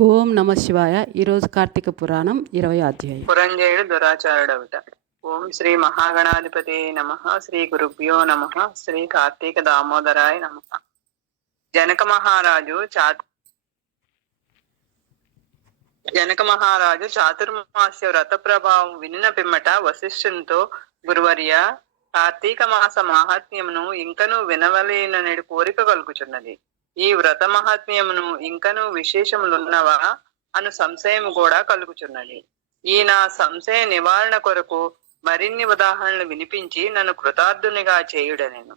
ఓం నమ శివాయ. ఈరోజు కార్తీక పురాణం ఇరవై అధ్యాయం. పురంజయుడు దురాచారుడవుట. ఓం శ్రీ మహాగణాధిపతి నమ. శ్రీ గురుభ్యో నమ. శ్రీ కార్తీక దామోదరాయ నమ. జనక మహారాజు చా జనక మహారాజు చాతుర్మాస్య వ్రత ప్రభావం వినిన పిమ్మట వశిష్ఠునితో గురువర్య కార్తీక మాస మహాత్మ్యమును ఇంకనూ వినవలేననేడు కోరిక కలుగుచున్నది. ఈ వ్రత మహాత్మ్యమును ఇంకనూ విశేషములున్నవా అను సంశయము కూడా కలుగుచున్నది. ఈ నా సంశయ నివారణ కొరకు మరిన్ని ఉదాహరణలు వినిపించి నన్ను కృతార్థునిగా చేయుడనేను.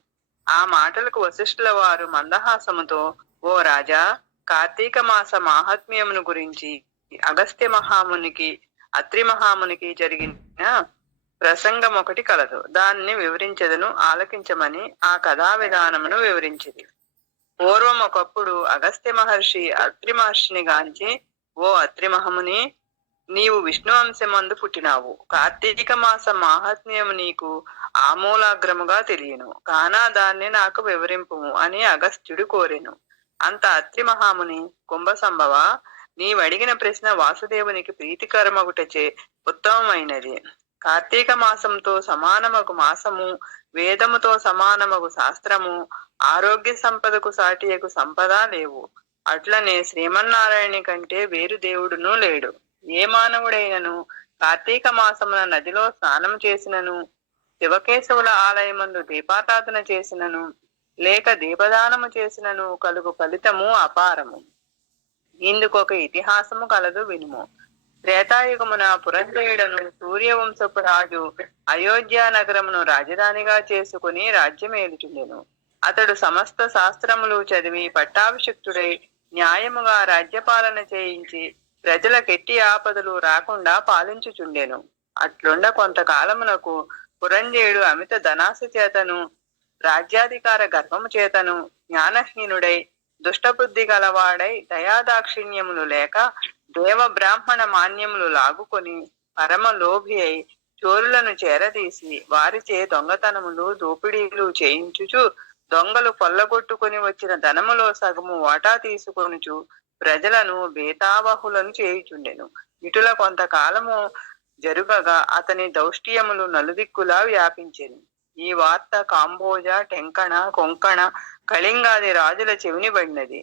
ఆ మాటలకు వశిష్ఠుల వారు మందహాసముతో ఓ రాజా కార్తీక మాస మాహాత్మ్యమును గురించి అగస్త్య మహామునికి అత్రి మహామునికి జరిగిన ప్రసంగం ఒకటి కలదు. దానిని వివరించదను ఆలకించమని ఆ కథా విధానమును వివరించింది పూర్వం ఒకప్పుడు అగస్త్య మహర్షి అత్రి మహర్షిని గాంచి ఓ అత్రి మహముని నీవు విష్ణు అంశమందు పుట్టినావు. కార్తీక మాస మాహాత్మ్యము నీకు ఆమూలాగ్రముగా తెలియను. కానా దాన్ని నాకు వివరింపు అని అగస్త్యుడు కోరెను. అంత అత్రి మహాముని కుంభ సంభవ నీవడిగిన ప్రశ్న వాసుదేవునికి ప్రీతికరమగుటచే ఉత్తమమైనది. కార్తీక మాసంతో సమానమగు మాసము వేదముతో సమానమగు శాస్త్రము ఆరోగ్య సంపదకు సాటియకు సంపద లేవు. అట్లనే శ్రీమన్నారాయణి కంటే వేరు దేవుడును లేడు. ఏ మానవుడైనను కార్తీక మాసమున నదిలో స్నానం చేసినను శివకేశవుల ఆలయమందు దీపారాధన చేసినను లేక దీపదానము చేసినను కలుగు ఫలితము అపారము. ఇందుకు ఒక ఇతిహాసము కలదు వినుము. త్రేతాయుగమున పురంజయుడను సూర్యవంశపు రాజు అయోధ్య నగరమును రాజధానిగా చేసుకుని రాజ్యమేలుచుండెను అతడు సమస్త శాస్త్రములు చదివి పట్టాభిషిక్తుడై న్యాయముగా రాజ్యపాలన చేయించి ప్రజల కెట్టి ఆపదలు రాకుండా పాలించుచుండెను. అట్లుండ కొంతకాలమునకు పురంజయుడు అమిత ధనాశ చేతను రాజ్యాధికార గర్వము చేతను జ్ఞానహీనుడై దుష్టబుద్ధి గలవాడై దయాదాక్షిణ్యములు లేక దేవ బ్రాహ్మణ మాన్యములు లాగుకొని పరమ లోభి అయి చోరులను చేరదీసి వారిచే దొంగతనములు దోపిడీలు చేయించుచు దొంగలు కొల్లగొట్టుకొని వచ్చిన ధనములో సగము వాటా తీసుకొనుచు ప్రజలను బేతావహులను చేయుచుండెను. ఇటుల కొంతకాలము జరుగగా అతని దౌష్ట్యములు నలుదిక్కులా వ్యాపించెను. ఈ వార్త కాంబోజ టెంకణ కొంకణ కళింగాది రాజుల చెవిని పడినది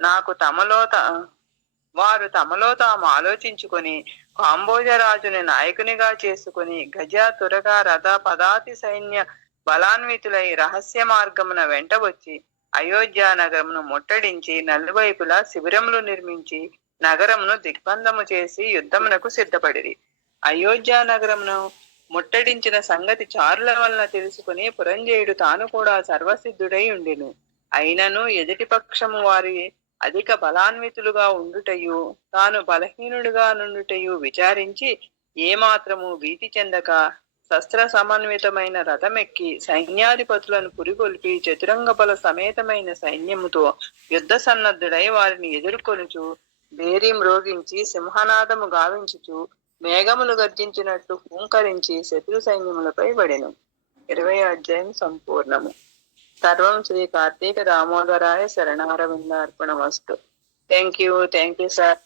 నాకు తమలో త వారు తమలో తాము ఆలోచించుకొని కాంబోజ రాజుని నాయకునిగా చేసుకుని గజ తురగ రథ పదాతి సైన్య బలాన్వితులై రహస్య మార్గమున వెంట వచ్చి అయోధ్య నగరమును ముట్టడించి నలువైపులా శిబిరములు నిర్మించి నగరమును దిగ్బంధము చేసి యుద్ధమునకు సిద్ధపడిరి. అయోధ్య నగరమును ముట్టడించిన సంగతి చారుల వలన తెలుసుకుని పురంజయుడు తాను కూడా సర్వసిద్ధుడై ఉండిను. అయినను ఎదుటి పక్షము వారి అధిక బలాన్వితులుగా ఉండుటయు తాను బలహీనుడుగా నుండుటయు విచారించి ఏమాత్రము భీతి చెందక శస్త్ర సమన్వితమైన రథమెక్కి సైన్యాధిపతులను పురిగొల్పి చతురంగ బల సమేతమైన సైన్యముతో యుద్ధ సన్నద్ధుడై వారిని ఎదుర్కొనుచు బేరీ మ్రోగించి సింహనాదము గావించుచు మేఘములు గర్జించినట్లు హూంకరించి శత్రు సైన్యములపై పడెను. ఇరవై అధ్యాయం సంపూర్ణము. సర్వం శ్రీ కార్తీక దామోదరాయ శరణారవిందార్పణ వస్తు thank you thank you sir